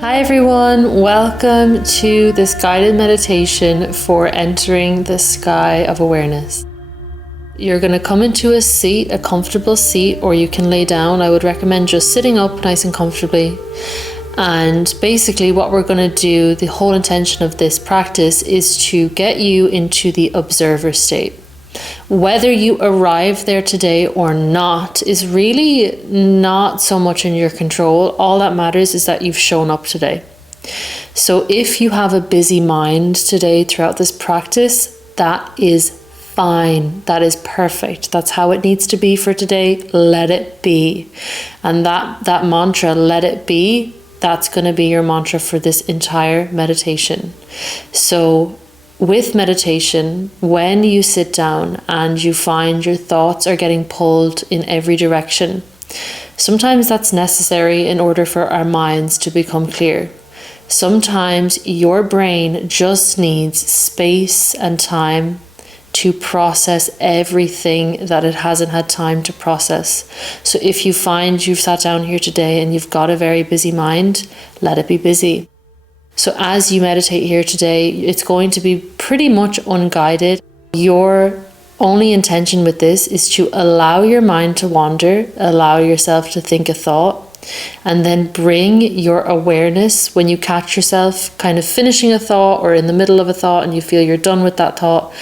Hi everyone, welcome to this guided meditation for entering the sky of awareness. You're going to come into a seat, a comfortable seat, or you can lay down. I would recommend just sitting up nice and comfortably. And basically what we're going to do, the whole intention of this practice is to get you into the observer state. Whether you arrive there today or not is really not so much in your control. All that matters is that you've shown up today. So if you have a busy mind today throughout this practice, that is fine. That is perfect. That's how it needs to be for today. Let it be. And that mantra, let it be, that's going to be your mantra for this entire meditation. So with meditation, when you sit down and you find your thoughts are getting pulled in every direction, sometimes that's necessary in order for our minds to become clear. Sometimes your brain just needs space and time to process everything that it hasn't had time to process. So if you find you've sat down here today and you've got a very busy mind, let it be busy. So as you meditate here today, it's going to be pretty much unguided. Your only intention with this is to allow your mind to wander, allow yourself to think a thought, and then bring your awareness when you catch yourself kind of finishing a thought or in the middle of a thought and you feel you're done with that thought.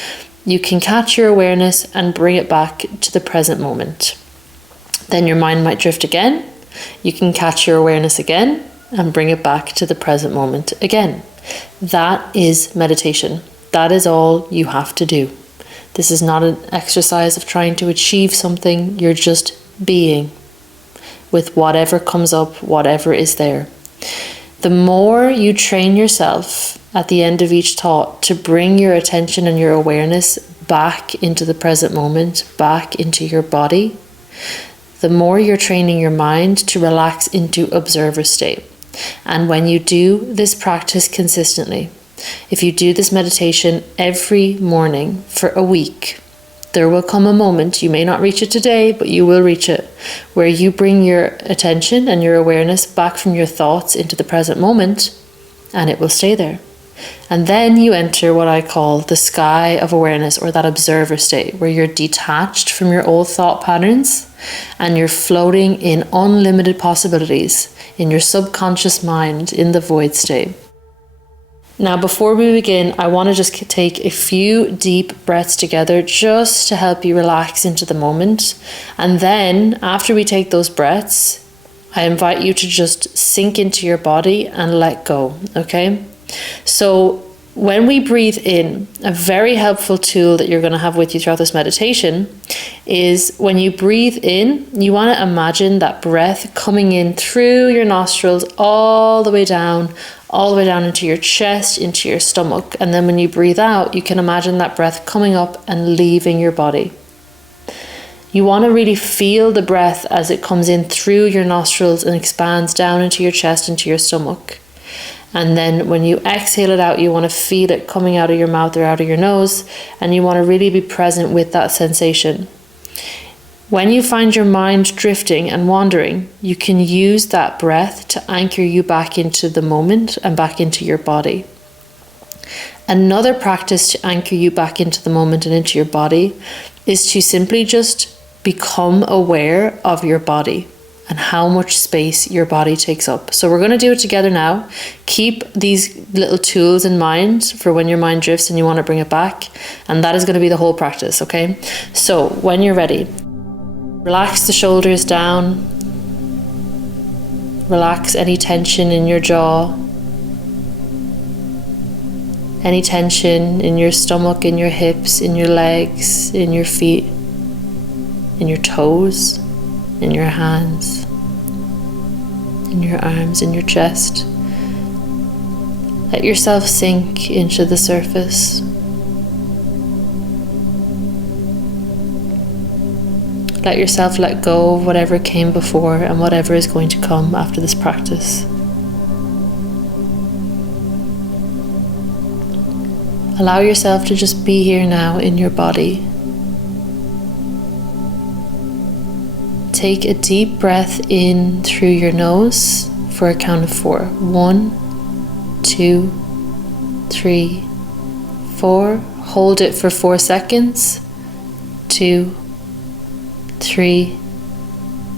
You can catch your awareness and bring it back to the present moment. Then your mind might drift again. You can catch your awareness again and bring it back to the present moment again. That is meditation. That is all you have to do. This is not an exercise of trying to achieve something. You're just being with whatever comes up, whatever is there. The more you train yourself at the end of each thought to bring your attention and your awareness back into the present moment, back into your body, the more you're training your mind to relax into observer state. And when you do this practice consistently, if you do this meditation every morning for a week, there will come a moment, you may not reach it today, but you will reach it, where you bring your attention and your awareness back from your thoughts into the present moment, and it will stay there. And then you enter what I call the sky of awareness, or that observer state, where you're detached from your old thought patterns and you're floating in unlimited possibilities in your subconscious mind in the void state. Now, before we begin, I want to just take a few deep breaths together just to help you relax into the moment. And then after we take those breaths, I invite you to just sink into your body and let go, okay? So when we breathe in, a very helpful tool that you're going to have with you throughout this meditation is when you breathe in, you want to imagine that breath coming in through your nostrils all the way down into your chest, into your stomach. And then when you breathe out, you can imagine that breath coming up and leaving your body. You want to really feel the breath as it comes in through your nostrils and expands down into your chest, into your stomach. And then when you exhale it out, you want to feel it coming out of your mouth or out of your nose, and you want to really be present with that sensation. When you find your mind drifting and wandering, you can use that breath to anchor you back into the moment and back into your body. Another practice to anchor you back into the moment and into your body is to simply just become aware of your body and how much space your body takes up. So we're going to do it together now. Keep these little tools in mind for when your mind drifts and you want to bring it back. And that is going to be the whole practice, okay? So when you're ready, relax the shoulders down. Relax any tension in your jaw. Any tension in your stomach, in your hips, in your legs, in your feet, in your toes, in your hands, in your arms, in your chest. Let yourself sink into the surface. Let yourself let go of whatever came before and whatever is going to come after this practice. Allow yourself to just be here now in your body. Take a deep breath in through your nose for a count of 4. 1, 2, 3, 4. Hold it for 4 seconds. 2, 3,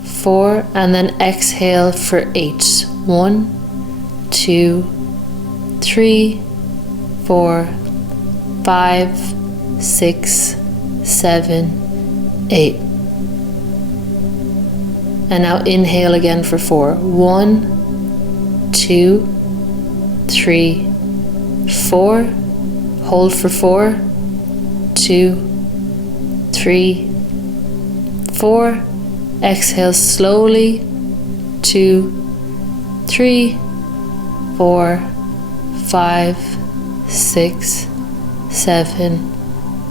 4. And then exhale for 8. 1, 2, 3, 4, 5, 6, 7, 8. And now inhale again for 4. 1, 2, 3, 4. Hold for 4, 2, 3, 4. Exhale slowly. 2, 3, 4, 5, 6, 7,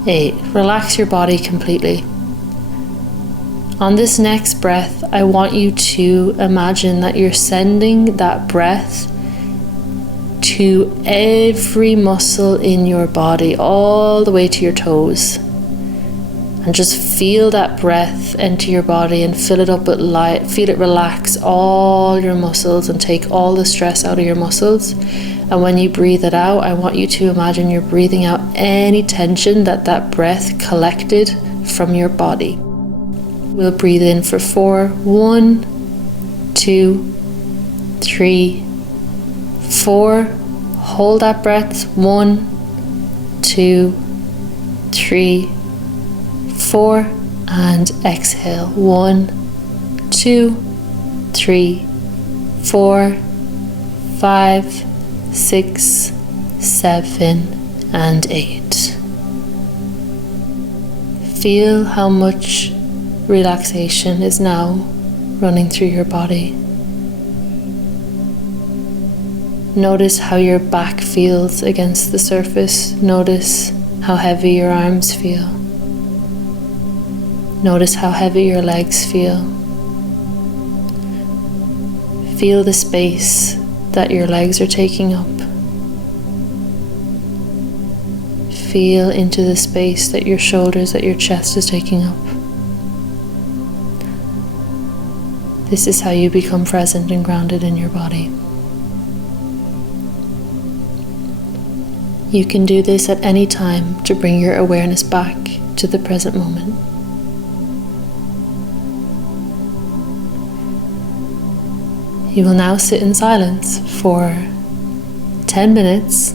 8. Relax your body completely. On this next breath, I want you to imagine that you're sending that breath to every muscle in your body, all the way to your toes. And just feel that breath enter your body and fill it up with light. Feel it relax all your muscles and take all the stress out of your muscles. And when you breathe it out, I want you to imagine you're breathing out any tension that breath collected from your body. We'll breathe in for 4. 1, 2, 3, 4. Hold that breath. 1, 2, 3, 4. And exhale. 1, 2, 3, 4, 5, 6, 7, and 8. Feel how much relaxation is now running through your body. Notice how your back feels against the surface. Notice how heavy your arms feel. Notice how heavy your legs feel. Feel the space that your legs are taking up. Feel into the space that your shoulders, that your chest is taking up. This is how you become present and grounded in your body. You can do this at any time to bring your awareness back to the present moment. You will now sit in silence for 10 minutes.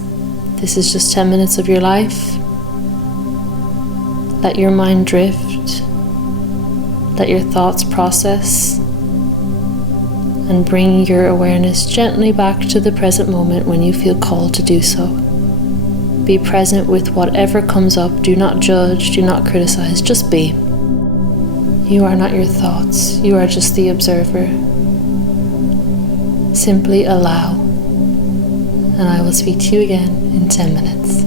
This is just 10 minutes of your life. Let your mind drift. Let your thoughts process. And bring your awareness gently back to the present moment when you feel called to do so. Be present with whatever comes up. Do not judge, do not criticize, just be. You are not your thoughts, you are just the observer. Simply allow, and I will speak to you again in 10 minutes.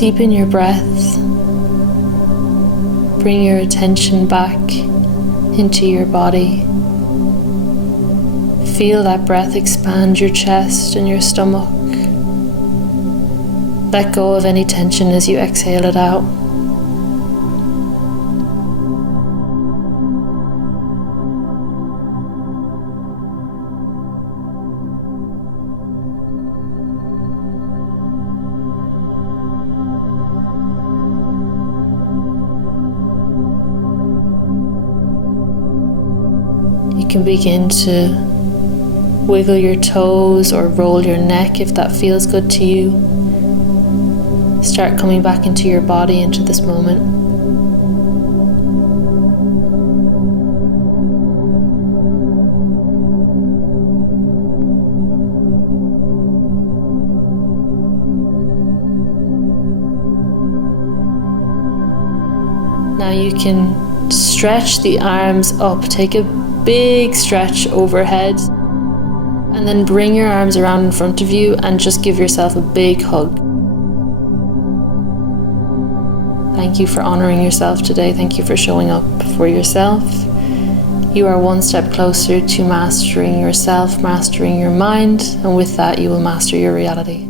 Deepen your breath. Bring your attention back into your body. Feel that breath expand your chest and your stomach. Let go of any tension as you exhale it out. You can begin to wiggle your toes or roll your neck if that feels good to you. Start coming back into your body, into this moment. Now you can stretch the arms up. Take a big stretch overhead and then bring your arms around in front of you and just give yourself a big hug. Thank you for honoring yourself today. Thank you for showing up for yourself. You are one step closer to mastering yourself, mastering your mind, and with that you will master your reality.